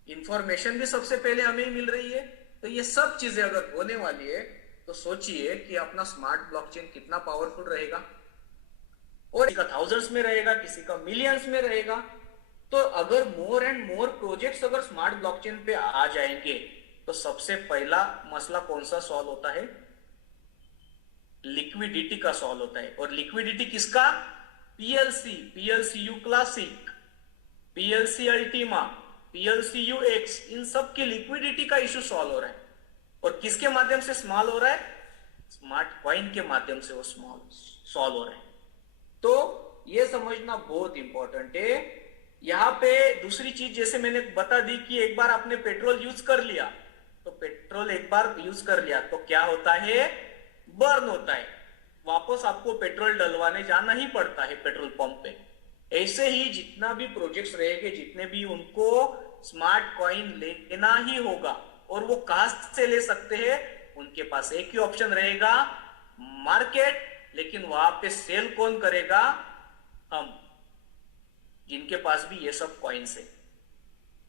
इंफॉर्मेशन भी सबसे पहले हमें ही मिल रही है। तो ये सब चीजें अगर होने वाली है, तो सोचिए कि अपना स्मार्ट ब्लॉकचेन कितना पावरफुल रहेगा। और किसी का थाउजेंड्स में रहेगा, किसी का मिलियंस में रहेगा। तो अगर मोर एंड मोर प्रोजेक्ट्स अगर स्मार्ट ब्लॉकचेन पे आ जाएंगे, तो सबसे पहला मसला कौन सा सॉल्व होता है? लिक्विडिटी का सॉल्व होता है। और लिक्विडिटी किसका? PLC, PLCU classic, PLC Ultima, PLCU X, इन सब की लिक्विडिटी का इश्यू सॉल्व हो रहा है। और किसके माध्यम से स्मॉल हो रहा है? स्मार्ट कॉइन के माध्यम से वो स्मॉल सॉल्व हो रहा है। तो ये समझना बहुत इंपॉर्टेंट है। यहां पे दूसरी चीज, जैसे मैंने बता दी कि एक बार आपने पेट्रोल यूज कर लिया, तो पेट्रोल एक बार यूज कर लिया तो क्या होता है? बर्न होता है। वापस आपको पेट्रोल डलवाने जाना ही पड़ता है पेट्रोल पंप पे। ऐसे ही जितना भी प्रोजेक्ट्स रहेंगे, जितने भी, उनको स्मार्ट कॉइन लेना ही होगा। और वो कहां से ले सकते हैं? उनके पास एक ही ऑप्शन रहेगा, मार्केट। लेकिन वहां पे सेल कौन करेगा? हम, जिनके पास भी ये सब कॉइन्स है,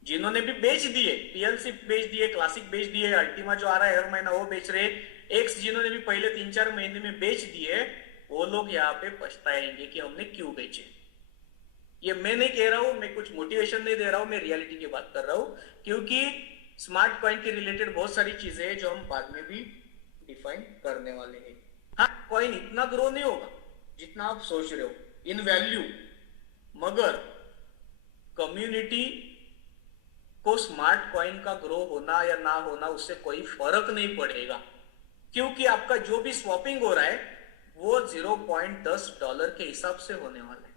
जिन्होंने भी बेच दिए, पीएलसी बेच दिए, क्लासिक बेच दिए, अल्टीमा जो आ रहा है हर महीना वो बेच रहे, एक्स जिन्होंने भी पहले 3-4 महीने में बेच दिए, वो लोग यहाँ पे पछताएंगे कि हमने क्यों बेचे। ये मैं नहीं कह रहा हूं, मैं कुछ मोटिवेशन नहीं दे रहा हूं, मैं रियलिटी की बात कर रहा हूं। क्योंकि स्मार्ट कॉइन के रिलेटेड बहुत सारी चीजें हैं जो हम बाद में भी डिफाइन करने वाले हैं। हाँ, कॉइन इतना ग्रो नहीं होगा जितना आप सोच रहे हो इन वैल्यू, मगर कम्युनिटी को स्मार्ट कॉइन का ग्रो होना या ना होना उससे कोई फर्क नहीं पड़ेगा। क्योंकि आपका जो भी स्वैपिंग हो रहा है वो 0.10 डॉलर के हिसाब से होने वाला है।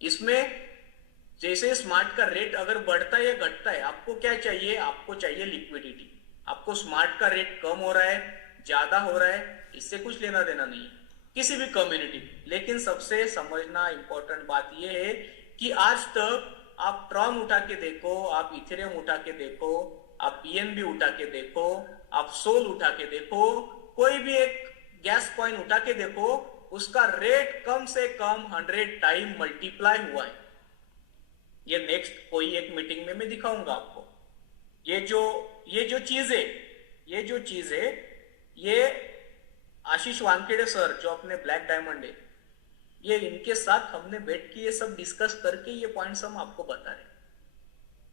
इसमें जैसे स्मार्ट का रेट अगर बढ़ता है या घटता है, आपको क्या चाहिए? आपको चाहिए लिक्विडिटी। आपको स्मार्ट का रेट कम हो रहा है, ज्यादा हो रहा है, इससे कुछ लेना देना नहीं है किसी भी कम्युनिटी। लेकिन सबसे समझना इंपॉर्टेंट बात यह है कि आज तक आप ट्रॉन उठा के देखो, आप इथेरियम उठा के देखो, आप पीएनबी उठा के देखो, आप सोल उठा के देखो, कोई भी एक गैस कॉइन उठा के देखो, उसका रेट कम से कम 100 टाइम मल्टीप्लाई हुआ है। ये नेक्स्ट कोई एक मीटिंग में मैं दिखाऊंगा आपको। ये जो चीज है, ये आशीष वानखेड़े सर जो अपने ब्लैक डायमंड है, ये इनके साथ हमने बैठ के ये सब डिस्कस करके ये पॉइंट्स हम आपको बता रहे हैं।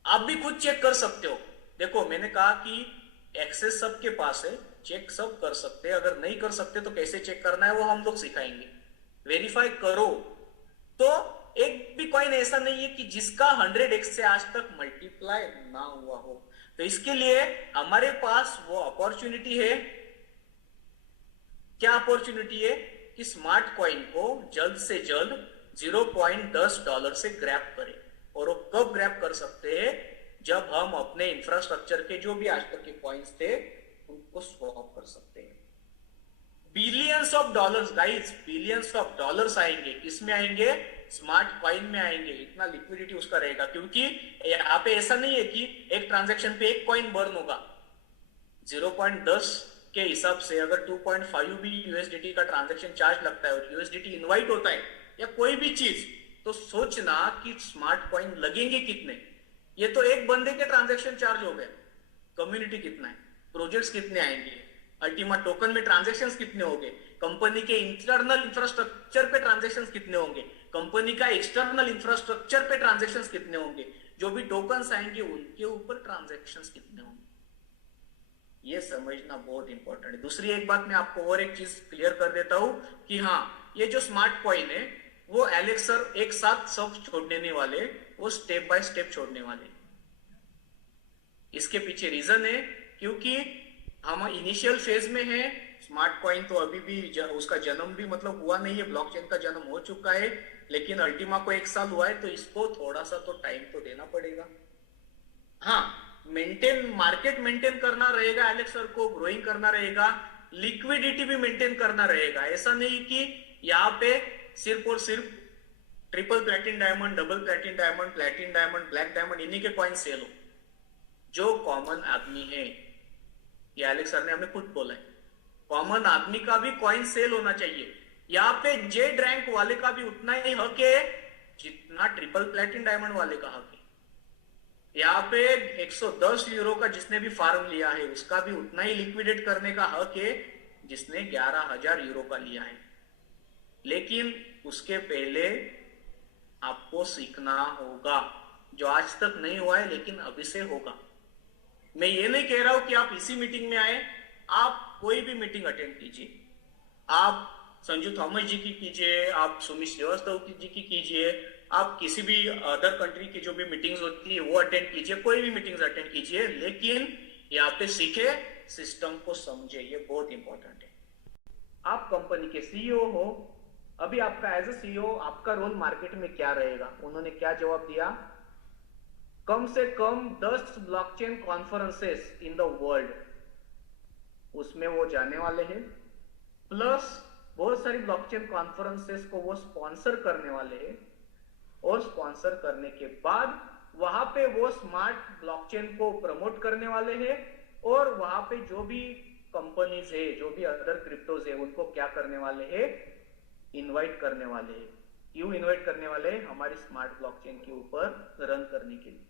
आप भी खुद चेक कर सकते हो। देखो, मैंने कहा कि एक्सेस सबके पास है, चेक सब कर सकते हैं। अगर नहीं कर सकते तो कैसे चेक करना है वो हम लोग सिखाएंगे। वेरीफाई करो। तो एक भी कॉइन ऐसा नहीं है कि जिसका 100x से आज तक मल्टीप्लाई ना हुआ हो। तो इसके लिए हमारे पास वो अपॉर्चुनिटी है। क्या अपॉर्चुनिटी है? कि स्मार्ट कॉइन को जल्द से जल्द 0.10 डॉलर से ग्रैब करें। और वो कब ग्रैब कर सकते हैं? जब हम अपने इंफ्रास्ट्रक्चर के जो भी आज तक के कॉइन्स थे उनको स्वैप कर सकते हैं। Billions of dollars guys, billions of dollars आएंगे। किसमें आएंगे? स्मार्ट कॉइन में आएंगे। इतना लिक्विडिटी उसका रहेगा। क्योंकि यहाँ पे ऐसा नहीं है कि एक ट्रांजैक्शन पे एक कॉइन बर्न होगा। 0.10 के हिसाब से अगर 2.5 भी यूएसडीटी का ट्रांजैक्शन चार्ज लगता है और यूएसडीटी इनवाइट होता है या कोई भी चीज, तो सोचना कि स्मार्ट कॉइन लगेंगे कितने। ये तो एक बंदे के ट्रांजैक्शन चार्ज हो गए। कम्युनिटी कितना है, प्रोजेक्ट्स कितने आएंगे, अल्टीमा टोकन में ट्रांजैक्शंस कितने होंगे, कंपनी के इंटरनल इंफ्रास्ट्रक्चर पे ट्रांजैक्शंस कितने होंगे, कंपनी का एक्सटर्नल इंफ्रास्ट्रक्चर पे ट्रांजैक्शंस कितने होंगे, जो भी टोकन्स आएंगे उनके ऊपर ट्रांजैक्शंस कितने होंगे, ये समझना बहुत इंपॉर्टेंट है। दूसरी एक बात मैं आपको और एक चीज क्लियर कर देता हूं कि हाँ, ये जो स्मार्ट कॉइन है वो एलेक्स सर एक साथ सब छोड़ने नहीं वाले, वो स्टेप बाय स्टेप छोड़ने वाले। इसके पीछे रीजन है क्योंकि हम इनिशियल फेज में है। स्मार्ट कॉइन तो अभी भी उसका जन्म भी मतलब हुआ नहीं है, ब्लॉकचेन का जन्म हो चुका है, लेकिन अल्टीमा को 1 साल हुआ है, तो इसको थोड़ा सा तो टाइम तो देना पड़ेगा। हाँ, मार्केट मेंटेन करना रहेगा एलेक्स सर को, ग्रोइंग करना रहेगा, लिक्विडिटी भी मेंटेन करना रहेगा। ऐसा नहीं कि यहाँ पे सिर्फ और सिर्फ triple प्लेटिन diamond, double प्लेटिन diamond, प्लेटिन diamond, black diamond इन्हीं के कॉइन सेल हो। जो कॉमन आदमी है, ये एलेक्स सर ने हमें खुद बोला है, कॉमन आदमी का भी कॉइन सेल होना चाहिए। यहाँ पे जेड रैंक वाले का भी उतना ही हक है जितना ट्रिपल प्लेटिन डायमंड वाले का हक है। यहाँ पे 110 यूरो का जिसने भी फार्म लिया है उसका भी उतना ही लिक्विडेट करने का हक है जिसने 11,000 यूरो का लिया है। लेकिन उसके पहले आपको सीखना होगा, जो आज तक नहीं हुआ है लेकिन अभी से होगा। मैं ये नहीं कह रहा हूं कि आप इसी मीटिंग में आए, आप कोई भी मीटिंग अटेंड कीजिए, आप संजू थॉमस जी की कीजिए, आप सुमित श्रीवास्तव जी की कीजिए, आप किसी भी अदर कंट्री की जो भी मीटिंग्स होती है वो अटेंड कीजिए, कोई भी मीटिंग्स अटेंड कीजिए, लेकिन यहाँ पे सीखे, सिस्टम को समझे, ये बहुत इंपॉर्टेंट है। आप कंपनी के सीईओ हो, अभी आपका एज ए सीईओ आपका रोल मार्केट में क्या रहेगा? उन्होंने क्या जवाब दिया? कम से कम 10 blockchain conferences in the world, उसमें वो जाने वाले हैं, प्लस बहुत सारी ब्लॉकचेन कॉन्फ्रेंसेस को वो स्पॉन्सर करने वाले हैं, और स्पॉन्सर करने के बाद वहां पे वो स्मार्ट ब्लॉकचेन को प्रमोट करने वाले हैं, और वहां पे जो भी कंपनीज है, जो भी अदर क्रिप्टोज है, उनको क्या करने वाले हैं? इनवाइट करने वाले हैं। क्यों इनवाइट करने वाले हैं? हमारी स्मार्ट ब्लॉकचेन के ऊपर रन करने के लिए।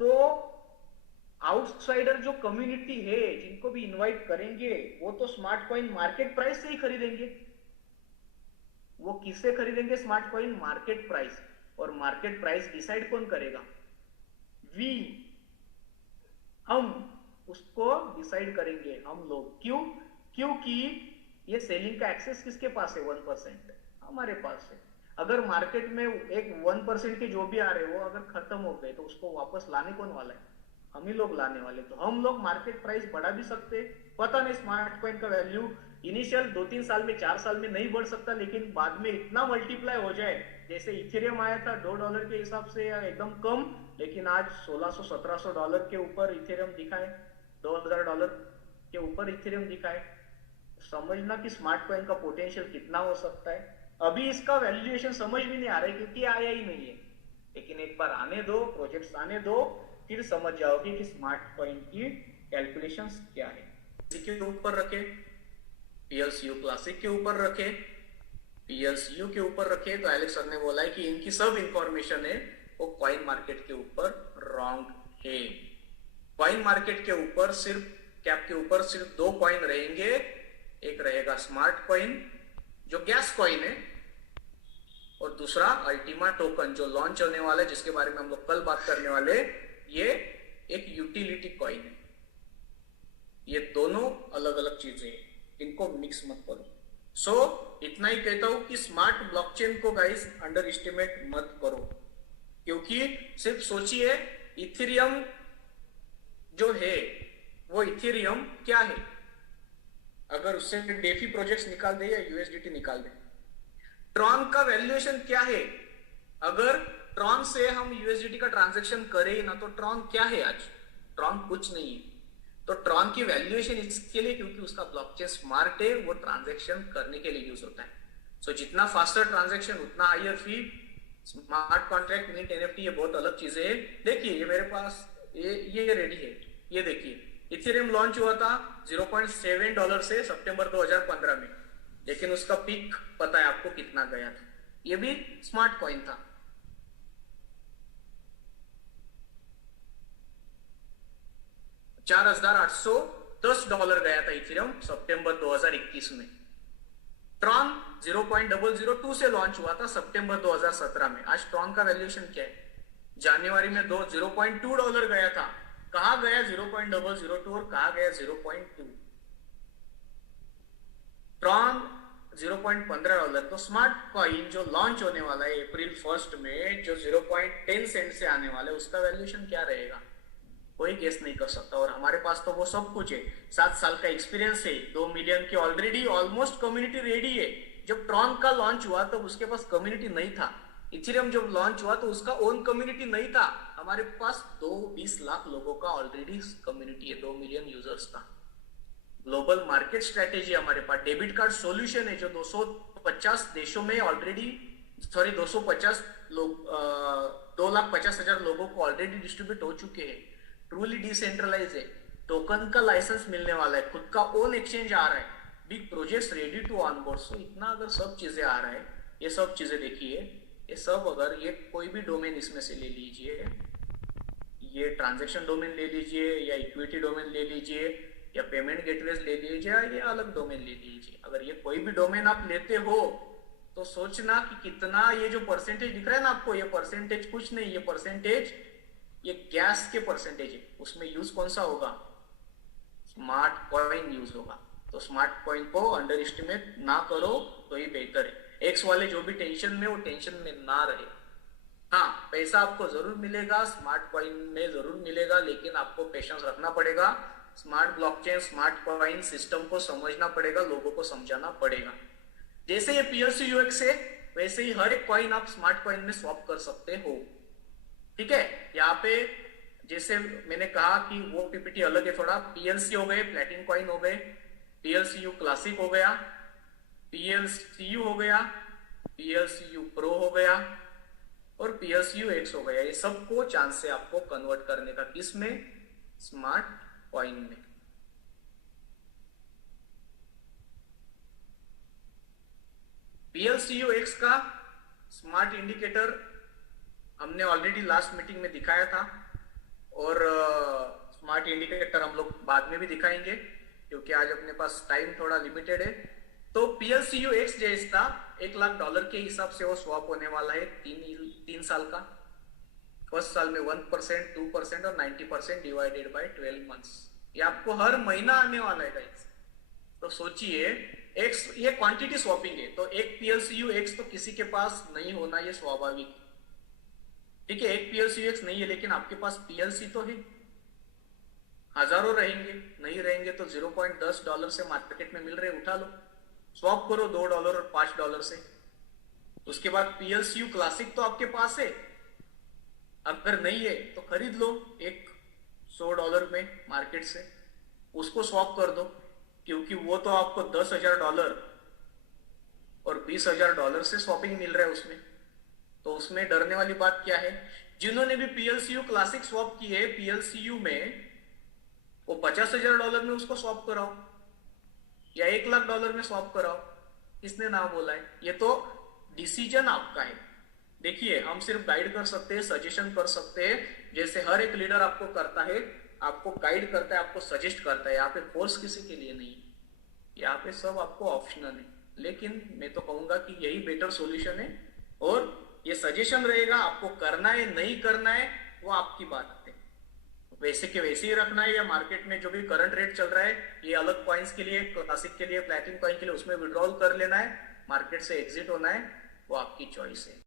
तो आउटसाइडर जो कम्युनिटी है जिनको भी इनवाइट करेंगे वो तो स्मार्ट कॉइन मार्केट प्राइस से ही खरीदेंगे। वो किससे खरीदेंगे स्मार्ट कॉइन? Market price. और मार्केट प्राइस डिसाइड कौन करेगा? वी, हम उसको डिसाइड करेंगे, हम लोग। क्यों? क्योंकि ये सेलिंग का एक्सेस किसके पास है? 1%, हमारे पास है। अगर मार्केट में एक 1% के जो भी आ रहे वो अगर खत्म हो गए तो उसको वापस लाने कौन वाला है? हम ही लोग लाने वाले। तो हम लोग मार्केट प्राइस बढ़ा भी सकते, पता नहीं स्मार्ट कॉइन का वैल्यू इनिशियल 2-3 साल में, 4 साल में नहीं बढ़ सकता, लेकिन बाद में इतना मल्टीप्लाई हो जाए, जैसे इथेरियम आया था $2 के हिसाब से एकदम कम, लेकिन आज $1,600-1,700 के ऊपर इथेरियम दिखाए, $2,000 के ऊपर इथेरियम दिखाए। समझना कि स्मार्ट कॉइन का पोटेंशियल कितना हो सकता है। अभी इसका वैल्यूएशन समझ भी नहीं आ रहा है क्योंकि आया ही नहीं है, लेकिन एक बार आने दो, प्रोजेक्ट्स आने दो, फिर समझ जाओगे कि स्मार्ट कॉइन की कैलकुलेशंस क्या है। के ऊपर रखे, पीएलसीयू क्लासिक के ऊपर रखे, पीएलसीयू के ऊपर रखे, तो एलेक्स सर ने बोला है कि इनकी सब इंफॉर्मेशन है वो कॉइन मार्केट के ऊपर रॉन्ग है। कॉइन मार्केट के ऊपर सिर्फ, कैप के ऊपर सिर्फ 2 कॉइन रहेंगे। एक रहेगा स्मार्ट कॉइन जो गैस कॉइन है, और दूसरा अल्टीमा टोकन जो लॉन्च होने वाला है, जिसके बारे में हम लोग कल बात करने वाले। ये एक यूटिलिटी कॉइन है। ये दोनों अलग अलग चीजें हैं, इनको मिक्स मत करो। सो इतना ही कहता हूं कि स्मार्ट ब्लॉकचेन को गाइस अंडर एस्टिमेट मत करो, क्योंकि सिर्फ सोचिए इथेरियम जो है वो इथेरियम क्या है? अगर उससे डेफी प्रोजेक्ट्स निकाल दे या यूएसडीटी निकाल दे। ट्रॉन का वैल्यूएशन क्या है? अगर ट्रॉन से हम यूएसडीटी का ट्रांजैक्शन करें ना, तो ट्रॉन क्या है आज? ट्रॉन कुछ नहीं है। तो ट्रॉन की वैल्यूएशन इसके लिए क्योंकि उसका ब्लॉकचेन स्मार्ट है, वो ट्रांजैक्शन करने के लिए यूज होता है। सो जितना फास्टर ट्रांजैक्शन उतना हायर फी। स्मार्ट कॉन्ट्रैक्ट, मिंट, एनएफटी ये बहुत अलग चीजें है। देखिए ये मेरे पास ये रेडी है, ये देखिए इथेरियम लॉन्च हुआ था $0.7 से सितंबर 2015 में, लेकिन उसका पीक पता है आपको कितना गया था? ये भी स्मार्ट कॉइन था। $4,800 $10 गया था इथेरियम सितंबर 2021 में। ट्रॉन 0.002 से लॉन्च हुआ था सितंबर 2017 में। आज ट्रॉन का वैल्यूएशन क्या है? जनवरी में $0.2 गया था। कहा गया 0.002 और कहा गया 0.2। ट्रॉन $0.15। तो स्मार्ट कॉइन जो लॉन्च होने वाला है अप्रैल 1 में, जो 0.10 सेंट से आने वाला है, उसका वैल्यूएशन क्या रहेगा? कोई गेस नहीं कर सकता। और हमारे पास तो वो सब कुछ है, 7 साल का एक्सपीरियंस है, 2 मिलियन की ऑलरेडी ऑलमोस्ट कम्युनिटी रेडी है। जब ट्रॉन का लॉन्च हुआ तो उसके पास कम्युनिटी नहीं था। इथेरियम जब लॉन्च हुआ तो उसका ओन कम्युनिटी नहीं था। हमारे पास 20 लाख लोगों का ऑलरेडी कम्युनिटी है, 2 मिलियन यूजर्स का। ग्लोबल मार्केट स्ट्रेटेजी हमारे पास, डेबिट कार्ड सॉल्यूशन है जो 250 देशों में ऑलरेडी, 250 लोग, 2,50,000 लोगों को ऑलरेडी डिस्ट्रीब्यूट हो चुके हैं। ट्रूली डिसेंट्रलाइज है। टोकन का लाइसेंस मिलने वाला है, खुद का ओन एक्सचेंज आ रहा है, big projects ready to onboard. So इतना अगर सब चीजें आ रहा है, ये सब चीजें देखिए, ये सब अगर ये कोई भी डोमेन इसमें से ले लीजिए, ये ट्रांजैक्शन डोमेन ले लीजिए, या इक्विटी डोमेन ले लीजिए, या पेमेंट गेटवेज ले लीजिए, या ये अलग डोमेन ले लीजिए। अगर ये कोई भी डोमेन आप लेते हो तो सोचना कि कितना, ये जो परसेंटेज दिख रहा है ना आपको, ये परसेंटेज कुछ नहीं, ये परसेंटेज, ये गैस के परसेंटेज है। उसमें यूज कौन सा होगा? स्मार्ट कॉइन यूज होगा। तो स्मार्ट कॉइन को अंडर एस्टिमेट ना करो तो ही बेहतर है। एक्स वाले जो भी टेंशन में, वो टेंशन में ना रहे। हाँ, पैसा आपको जरूर मिलेगा, स्मार्ट कॉइन में जरूर मिलेगा, लेकिन आपको पेशेंस रखना पड़ेगा। Smart blockchain, smart coin system को समझना पड़ेगा, लोगों को समझाना पड़ेगा। जैसे ये पीएलसी यूएक्स है, वैसे ही हर एक कॉइन आप स्मार्ट कॉइन में स्वैप कर सकते हो। ठीक है, यहाँ पे जैसे मैंने कहा कि वो पीपीटी अलग है थोड़ा। पीएलसी हो गए, प्लेटिन कॉइन हो गए, पीएलसीयू क्लासिक हो गया, पीएलसीयू हो गया, पीएलसीयू प्रो हो गया, और पीएलसीयू एक्स हो गया। ये सबको चांस है आपको कन्वर्ट करने का। किसमें? स्मार्ट कॉइन में। पीएलसीयू एक्स का स्मार्ट इंडिकेटर हमने ऑलरेडी लास्ट मीटिंग में दिखाया था, और स्मार्ट इंडिकेटर हम लोग बाद में भी दिखाएंगे क्योंकि आज अपने पास टाइम थोड़ा लिमिटेड है। तो पीएलसीयू एक्स जैसा $1,00,000 के हिसाब से वो स्वैप होने वाला है 3 साल का। फर्स्ट साल में 1%, 2% और 90% डिवाइडेड बाय 12 मंथ्स। ये आपको हर महीना आने वाला है गाइस। तो सोचिए, एक्स ये क्वांटिटी स्वैपिंग है, तो एक पीएलसीयू एक्स तो किसी के पास नहीं होना, ये स्वाभाविक। ठीक है, एक पीएलसीयू एक्स नहीं है, लेकिन आपके पास पीएलसी तो है। हजारों रहेंगे, नहीं रहेंगे तो $0.10 से मार्केट में मिल रहे, उठा लो, स्वैप करो $2 और $5 से। उसके बाद पीएलसीयू क्लासिक तो आपके पास है, अगर नहीं है तो खरीद लो एक $100 में मार्केट से, उसको स्वैप कर दो, क्योंकि वो तो आपको $10,000 और $20,000 से स्वैपिंग मिल रहा है उसमें। तो उसमें डरने वाली बात क्या है? जिन्होंने भी पीएलसीयू क्लासिक स्वैप की है, पीएलसीयू में वो $50,000 में उसको स्वैप कराओ, या $1,00,000 में स्वैप कराओ। किसने ना बोला है? ये तो डिसीजन आपका है। देखिए, हम सिर्फ गाइड कर सकते हैं, सजेशन कर सकते हैं, जैसे हर एक लीडर आपको करता है, आपको गाइड करता है, आपको सजेस्ट करता है। यहाँ पे फोर्स किसी के लिए नहीं, यहाँ पे सब आपको ऑप्शनल है। लेकिन मैं तो कहूंगा कि यही बेटर सॉल्यूशन है, और ये सजेशन रहेगा। आपको करना है नहीं करना है वो आपकी बात है, वैसे के वैसे ही रखना है, या मार्केट में जो भी करंट रेट चल रहा है, ये अलग कॉइन्स के लिए, क्लासिक के लिए, प्लैटिनम कॉइन के लिए, उसमें विड्रॉल कर लेना है, मार्केट से एग्जिट होना है, वो आपकी चॉइस है।